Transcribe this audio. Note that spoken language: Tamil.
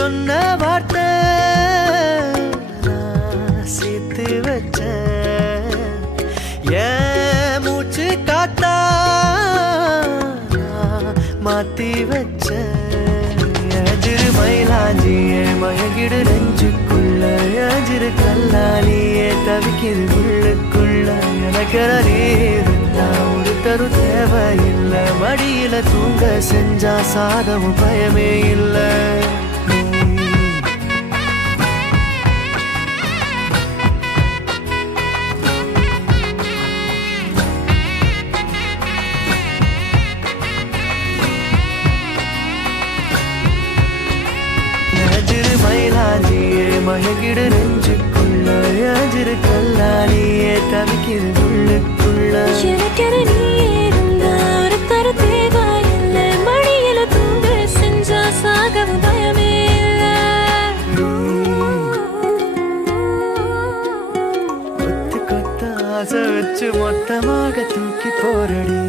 சொன்ன வார்த்தை சேர்த்து வச்ச ஏன் மூச்சு காத்தா மாத்தி வச்ச அஜிரு மயிலாஞ்சியே மயங்கிடு நெஞ்சுக்குள்ள அஜிரு கல்லாலியே தவிக்கிது உள்ளுக்குள்ள எனக்கு இருந்தா ஒரு தரு தேவையில்லை மடியில தூங்க செஞ்சா சாகவும் பயமே இல்லை மயிலாஞ்சியே மயங்கிடு நெஞ்சுக்குள்ள அஜிரு கல்லாலியே தவிக்கிது உள்ளுக்குள்ள எனக்கென நீ இருந்தா ஒரு தரு தேவையில்லை மடியில தூங்க செஞ்சா சாகவும் பயமே இல்லை கொத்து கொத்த ஆசை வச்சு மொத்தமாக தூக்கி போரடி